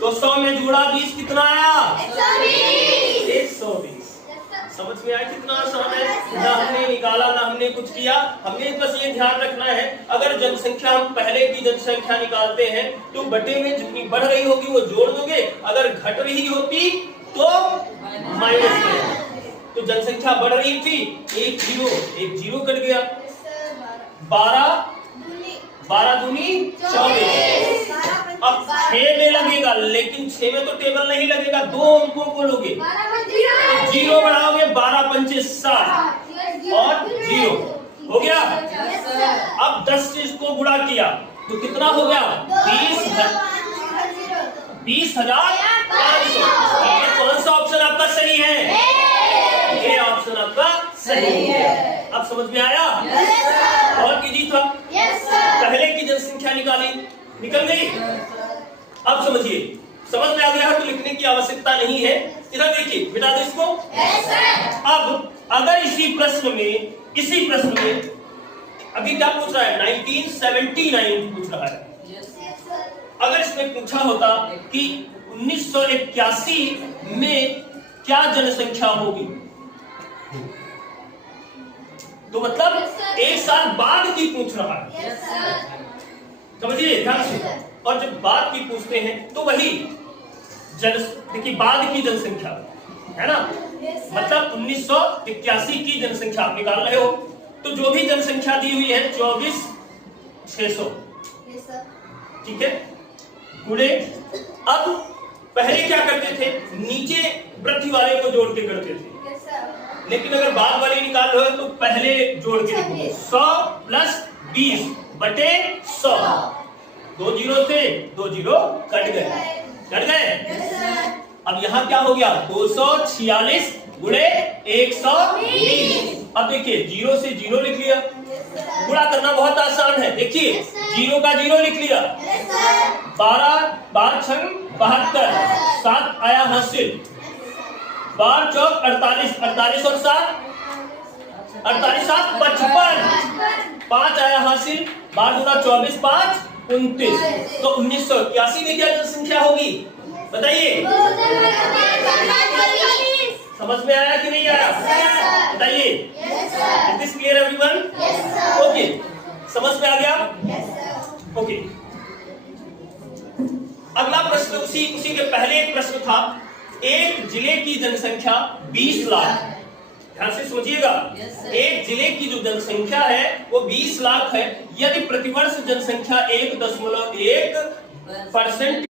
तो 100 में जोड़ा 20 कितना आया? 120। समझ में आया कितना आसान है? ना हमने निकाला ना हमने कुछ किया, हमने बस ये ध्यान रखना है अगर जनसंख्या हम पहले की जनसंख्या निकालते हैं तो बटे में जितनी बढ़ रही होगी वो जोड़ दोगे, अगर घट रही होती तो माइनस में। तो जनसंख्या बढ़ रही थी, एक जीरो कट गया, 12 दूनी 24। अब 6 में लगेगा, लेकिन 6 में तो टेबल नहीं लगेगा, 2 अंकों को लोगे, तो 0 बढ़ाओगे, 12 पंचे 60 और 0 हो गया। अब 10 से इसको गुणा किया तो कितना हो गया? 20,500। कौन सा ऑप्शन आपका सही है? ये ऑप्शन आपका सही है। अब समझ में आया? और कीजिए था, पहले की जनसंख्या निकल गई। अब समझिए, समझ में आ गया है तो लिखने की आवश्यकता नहीं है। इधर देखिए, बिता दो इसको। अब अगर इसी प्रश्न में अभी क्या पूछ रहा है? 1979 पूछ रहा है। अगर इसमें पूछा होता कि 1981 में क्या जनसंख्या होगी, तो मतलब 1 साल बाद की पूछ रहा है। समझिए ध्यान से। और जब बाद की पूछते हैं तो वही देखिए बाद की जनसंख्या है ना, मतलब 1981 की जनसंख्या आप निकाल रहे हो, तो जो भी जनसंख्या दी हुई है 24,600, ठीक है, गुणे। अब पहले क्या करते थे? नीचे वृद्धि वाले को जोड़ के करते थे, लेकिन अगर बाद वाले निकाल रहे हो तो पहले जोड़ के लिखोगे। 100 प्लस 20 बटे 100, 2 जीरो थे, 2 जीरो कट गए। अब यहाँ क्या हो गया? 246 गुणे 120। अब देखिए 0 से 0 लिख लिया, गुणा करना बहुत आसान है। देखिए 0 का 0 लिख लिया, 12 छंग 72, 7 आया हासिल, 12 चौक 48, 48 और 7 48 7 55, 5 आया हासिल, 12 गुना 24 5 29। तो 1981 में क्या जनसंख्या होगी बताइए? समझ में आया कि नहीं आया? बताइए। Is this clear everyone? Okay, समझ में आ गया? ओके, अगला प्रश्न उसी के पहले एक प्रश्न था। एक जिले की जनसंख्या 20 लाख, ध्यान से समझिएगा। एक जिले की जो जनसंख्या है वो 20 लाख है। यदि प्रतिवर्ष जनसंख्या 1.1%